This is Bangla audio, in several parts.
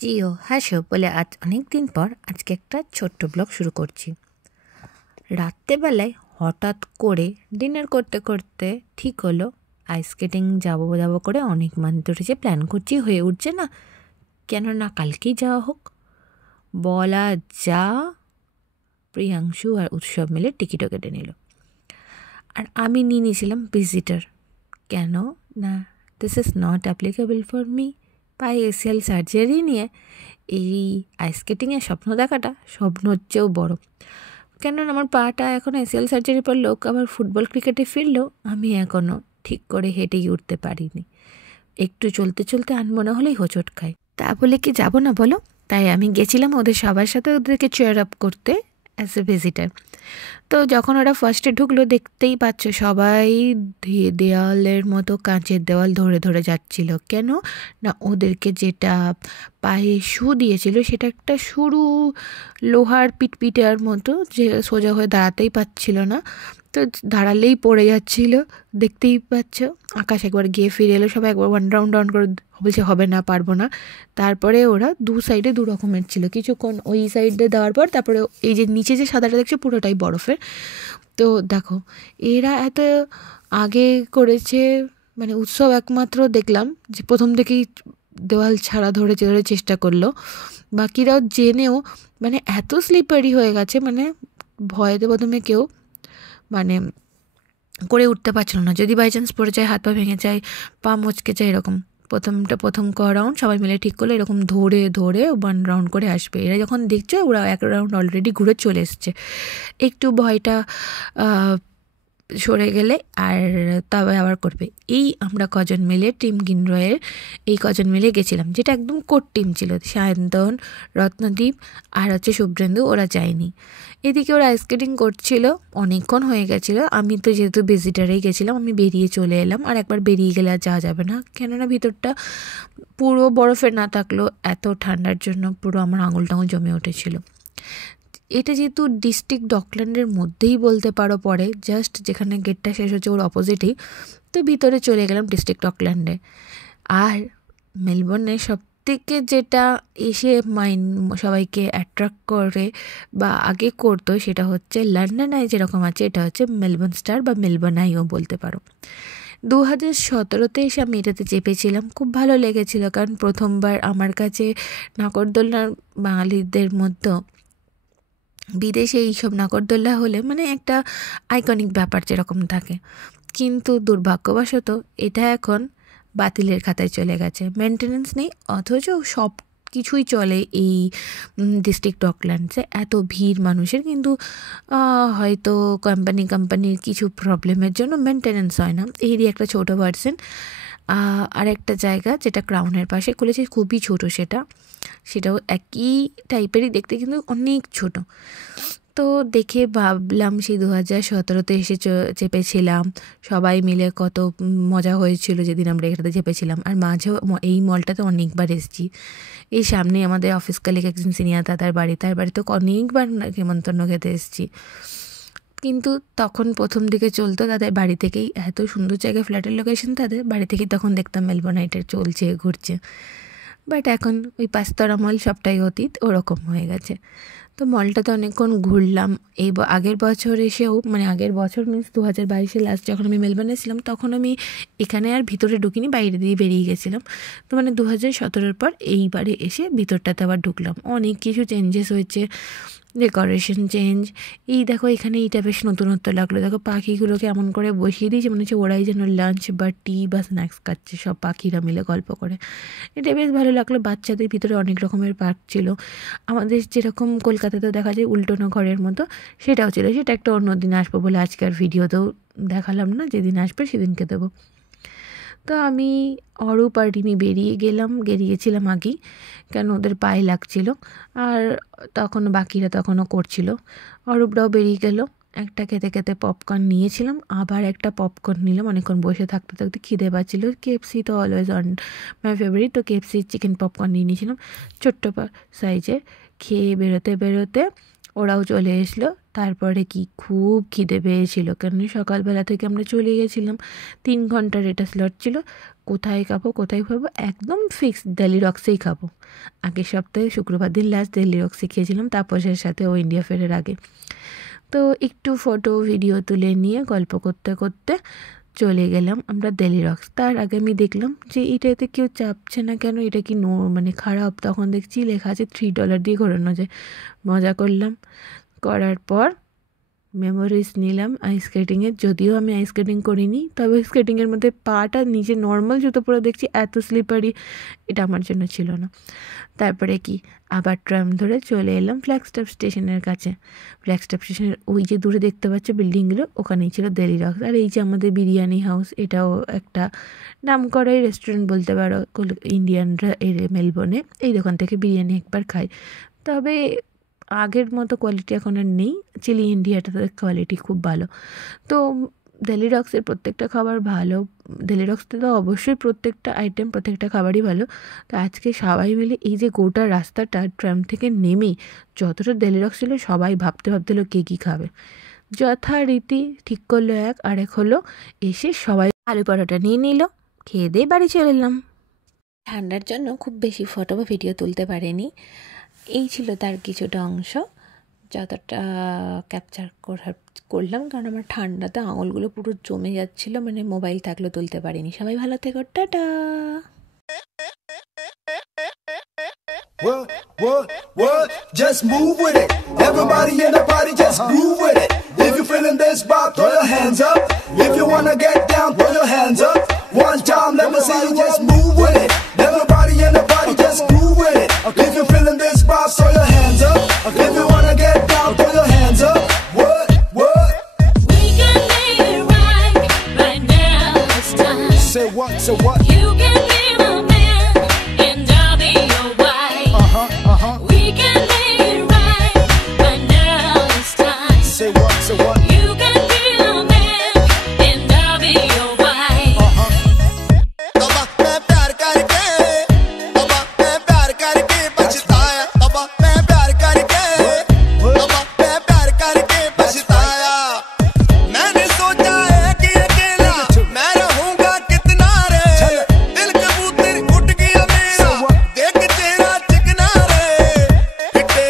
জিও হাসো বলে আজ অনেক দিন পর আজকে একটা ছোট্ট ব্লগ শুরু করছি। রাত্রেবেলায় হঠাৎ করে ডিনার করতে করতে ঠিক হলো আইস স্কেটিং যাবো করে অনেক মান্থ ধরে যে প্ল্যান করছি হয়ে উঠছে না, কেন না কালকেই যাওয়া হোক। বলা যা প্রিয়াংশু আর উৎসব মিলে টিকিটও কেটে নিল, আর আমি নিয়ে নিয়েছিলাম ভিজিটার। কেন না, this is not applicable for me. পায়ে এসিএল সার্জারি নিয়ে এই আইস স্কেটিংয়ের স্বপ্ন দেখাটা স্বপ্নর চেয়েও বড়। কেননা আমার পাটা এখন এসিএল সার্জারি পর লোক আবার ফুটবল ক্রিকেটে ফিরলেও আমি এখনও ঠিক করে হেঁটেই উঠতে পারিনি। একটু চলতে চলতে আনমনে হলেই হোঁচট খাই। তা বলে কি যাব না বলো? তাই আমি গেছিলাম ওদের সবার সাথে ওদেরকে চেয়ার আপ করতে অ্যাজ এ ভিজিটার। তো যখন ওরা ফার্স্টে ঢুকলো দেখতেই পাচ্ছ সবাই দেওয়ালের মতো কাঁচের দেওয়াল ধরে ধরে যাচ্ছিল। কেন না, ওদেরকে যেটা পায়ে শু দিয়েছিল সেটা একটা সরু লোহার পিটপিটার মতো, যে সোজা হয়ে দাঁড়াতেই পাচ্ছিল না, তো দাঁড়ালেই পড়ে যাচ্ছিল। দেখতেই পাচ্ছ আকাশ একবার গিয়ে ফিরে এলো, সবাই একবার ওয়ান রাউন্ড ডাউন করে বলছে হবে না, পারবো না। তারপরে ওরা দু সাইডে দু রকমের ছিল, কিছুক্ষণ ওই সাইডে দেওয়ার পর তারপরে এই যে নিচে যে সাদাটা দেখছো পুরোটাই বরফের। তো দেখো এরা এত আগে করেছে, মানে উৎসব একমাত্র দেখলাম যে প্রথম থেকেই দেওয়াল ছাড়া ধরে ধরে চেষ্টা করলো, বাকিরাও জেনেও মানে এত স্লিপারি হয়ে গেছে, মানে ভয়েতে প্রথমে কেউ মানে করে উঠতে পারছিল না। যদি বাই চান্স পড়ে যায়, হাত পা ভেঙে যায়, পা মচকে যায়, এরকম প্রথম রাউন্ড সবাই মিলে ঠিক করলো এরকম ধরে ধরে 1 রাউন্ড করে আসবে। এরা যখন দেখছে ওরা 1 রাউন্ড অলরেডি ঘুরে চলে এসছে, একটু ভয়টা সরে গেলে আর তবে আবার করবে। এই আমরা কজন মিলে টিম গিনরয়ের এই কজন মিলে গেছিলাম, যেটা একদম কোর টিম ছিল। সায়ন্তন, রত্নদীপ আর হচ্ছে শুভ্রেন্দু, ওরা যায়নি। এদিকে ওরা আইস স্কেটিং করছিল, অনেকক্ষণ হয়ে গেছিলো। আমি তো যেহেতু ভিজিটারেই গেছিলাম, আমি বেরিয়ে চলে এলাম। আর একবার বেরিয়ে গেলে আর যাওয়া যাবে না, কেননা ভিতরটা পুরো বরফের না থাকলেও এত ঠান্ডার জন্য পুরো আমার আঙুল টাঙুল জমে উঠেছিল। এটা যেহেতু ডিস্ট্রিক্ট ডকল্যান্ডের মধ্যেই বলতে পারো, পরে জাস্ট যেখানে গেটটা শেষ হচ্ছে ওর অপোজিটেই, তো ভিতরে চলে গেলাম ডিস্ট্রিক্ট ডকল্যান্ডে। আর মেলবোর্নে সবথেকে যেটা এসে সবাইকে অ্যাট্রাক্ট করে বা আগে করতো সেটা হচ্ছে লন্ডন আই যেরকম আছে, এটা হচ্ছে মেলবোর্ন স্টার বা মেলবোর্ন আইও বলতে পারো। 2017-তে এসে আমি এটাতে চেপেছিলাম, খুব ভালো লেগেছিল, কারণ প্রথমবার আমার কাছে নাগরদোলনার বাঙালিদের মধ্যে বিদেশে এইসব নাগরদোল্লা হলে মানে একটা আইকনিক ব্যাপার যেরকম থাকে, কিন্তু দুর্ভাগ্যবশত এটা এখন বাতিলের খাতায় চলে গেছে। মেনটেনেন্স নেই, অথচ সব কিছুই চলে এই ডিস্ট্রিক্ট ডকল্যান্ডসে। এত ভিড় মানুষের, কিন্তু হয়তো কোম্পানির কিছু প্রবলেমের জন্য মেনটেনেন্স হয় না। এরই একটা ছোটো ভার্সন আরেকটা জায়গা যেটা ক্রাউনের পাশে খুলেছে, খুবই ছোটো, সেটাও একই টাইপেরই দেখতে, কিন্তু অনেক ছোট। তো দেখে ভাবলাম সেই 2017-তে এসে চেপেছিলাম, সবাই মিলে কত মজা হয়েছিল যেদিন আমরা এটাতে চেপেছিলাম। আর মাঝেও এই মলটাতে অনেকবার এসেছি। এই সামনে আমাদের অফিস কালিক একজন সিনিয়র দাদার বাড়ি, তার বাড়িতে অনেকবার নেমন্তন্ন খেতে এসেছি। কিন্তু তখন প্রথম দিকে চলতো তাদের বাড়ি থেকেই, এত সুন্দর জায়গায় ফ্ল্যাটের লোকেশন, তাদের বাড়ি থেকেই তখন দেখতাম মেলবোর্ন আইটা চলছে ঘুরছে। বাট এখন ওই 5 তলা মল সবটাই অতীত, ওরকম হয়ে গেছে। তো মলটাতে অনেকক্ষণ ঘুরলাম। এই আগের বছর এসেও, মানে আগের বছর মিনস 2022-এ লাস্ট যখন আমি মেলবোর্নে ছিলাম, তখন আমি এখানে আর ভিতরে ঢুকিনি, বাইরে দিয়ে বেরিয়ে গেছিলাম। তো মানে 2017-এর পর এইবারে এসে ভিতরটাতে আবার ঢুকলাম। অনেক কিছু চেঞ্জেস হয়েছে, ডেকোরেশন চেঞ্জ। এই দেখো এখানে এইটা বেশ নতুনত্ব লাগলো, দেখো পাখিগুলোকে এমন করে বসিয়ে দিয়েছে মনে হচ্ছে ওরাই যেন লাঞ্চ বা টি বা স্ন্যাক্স খাচ্ছে, সব পাখিরা মিলে গল্প করে। এটা বেশ ভালো লাগলো। বাচ্চাদের ভিতরে অনেক রকমের পার্ক ছিল, আমাদের যেরকম কলকাতাতে দেখা যায় উল্টোনো ঘরের মতো, সেটাও ছিল। সেটা একটা অন্য দিন আসবো বলে আজকে আর ভিডিওতেও দেখালাম না, যেদিন আসবে সেদিনকে দেবো। তো আমি অরূপ আর রিমি বেরিয়েছিলাম আগেই, কেন ওদের পায়ে লাগছিল। আর তখন বাকিরা তখনও করছিল। অরূপরাও বেরিয়ে গেল। একটা খেতে খেতে পপকর্ন নিয়েছিলাম, আবার একটা পপকর্ন নিলাম। অনেকক্ষণ বসে থাকতে থাকতে খিদে পাচ্ছিলো। কেএফসি তো অলওয়েজ অন মাই ফেভারিট, তো কেএফসি চিকেন পপকর্ন নিয়ে নিয়েছিলাম ছোট্ট সাইজের। খেয়ে বেরোতে ওরাও চলে এসলো। তারপরে কি খুব খিদে পেয়েছিল, কেন সকালবেলা থেকে আমরা চলে গেছিলাম, 3 ঘন্টার এটা স্লট ছিল, কোথায় খাবো একদম ফিক্স দিল্লি রক্সেই খাবো। আগের সপ্তাহে শুক্রবার দিন লাস্ট দিল্লি রক্সে খেয়েছিলাম তাপসের সাথে, ও ইন্ডিয়া ফেরার আগে। তো একটু ফটো ভিডিও তুলে নিয়ে গল্প করতে করতে চলে গেলাম আমরা দিল্লি রক্স। তার আগে আমি দেখলাম যে এটাতে কেউ চাপছে না কেন, এটা কি মানে খারাপ? তখন দেখছি লেখা আছে $3 দিয়ে ঘোরানো যায়। মজা করলাম, করার পর মেমোরিজ নিলাম আইস স্কেটিংয়ের। যদিও আমি আইস স্কেটিং করিনি, তবে স্কেটিংয়ের মধ্যে পাটা নিচে নর্মাল জুতো পরে দেখছি এত স্লিপারি, এটা আমার জন্য ছিল না। তারপরে কি আবার ট্রাম ধরে চলে এলাম ফ্ল্যাগস্টপ স্টেশনের কাছে। ফ্ল্যাগস্টপ স্টেশনের ওই যে দূরে দেখতে পাচ্ছ বিল্ডিংগুলো, ওখানেই ছিল দিল্লি রক্স। আর এই যে আমাদের বিরিয়ানি হাউস, এটাও একটা নামকরা রেস্টুরেন্ট বলতে পারো, ইন্ডিয়ানরা মেলবোর্নে। এই দোকান থেকে বিরিয়ানি একবার খাই, তবে আগের মতো কোয়ালিটি এখন আর নেই। চিলি ইন্ডিয়াটা তাদের কোয়ালিটি খুব ভালো। তো দিল্লি রক্সের প্রত্যেকটা খাবার ভালো, দিল্লি রক্সতে তো অবশ্যই প্রত্যেকটা আইটেম প্রত্যেকটা খাবারই ভালো। তো আজকে সবাই মিলে এই যে গোটা রাস্তাটা ট্রাম থেকে নেমেই যতটা দিল্লি রক্স ছিল, সবাই ভাবতে কে কী খাবে। যথারীতি ঠিক করলো এক, আরেক হলো এসে সবাই আলু পরোটা নিয়ে নিল, খেয়ে দিয়ে বাড়ি চলে এলাম। ঠান্ডার জন্য খুব বেশি ফটো বা ভিডিও তুলতে পারিনি, এই ছিল তার কিছুটা অংশ, যতটা ক্যাপচার করলাম, কারণ আমার ঠান্ডাতে আঙুলগুলো পুরো জমে যাচ্ছিলো, মানে মোবাইল থাকলেও তুলতে পারিনি। সবাই ভালো থেকো, tata. What? Just move with it. Everybody in the party, just groove with it. If you're feeling this vibe, throw your hands up. If you wanna get down, throw your hands up. One time, let me see you just move with it. Everybody in the party, just groove with it. If you're feeling this vibe, throw your hands up. If you wanna get down, throw your hands up. What? We can make it right now. It's time. Say what? You can be my man, and I'll be your wife. We can make it right now. It's time. Say what? You can be my man, and I'll be your wife. तबा मैं प्यार करके पछताया। तबा मैं प्यार करके पछताया। मैंने सोचा है कि अकेला मैं रहूंगा कितना रे। दिल कबूतर उठ गया मेरा, देख तेरा चिकना रे। फिटे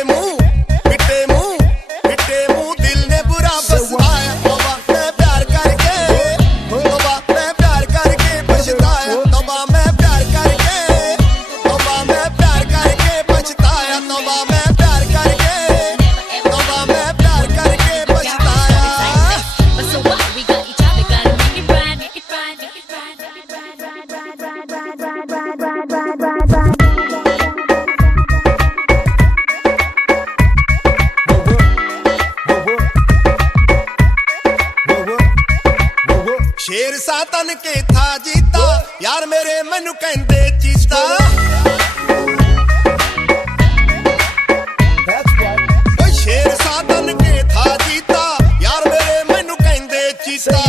मुंह दिल ने बुरा फसाया। तबा मैं प्यार करके पछताया। तबा मैं प्यार करके पछताया। तबा मैं प्यार करके पछताया। But so what? We got each other, gotta make it right. शेर सातन के था जीता, यार मेरे मैनू कहंदे चीता। शेर सातन के था जीता, यार मेरे मैनू कहंदे चीता।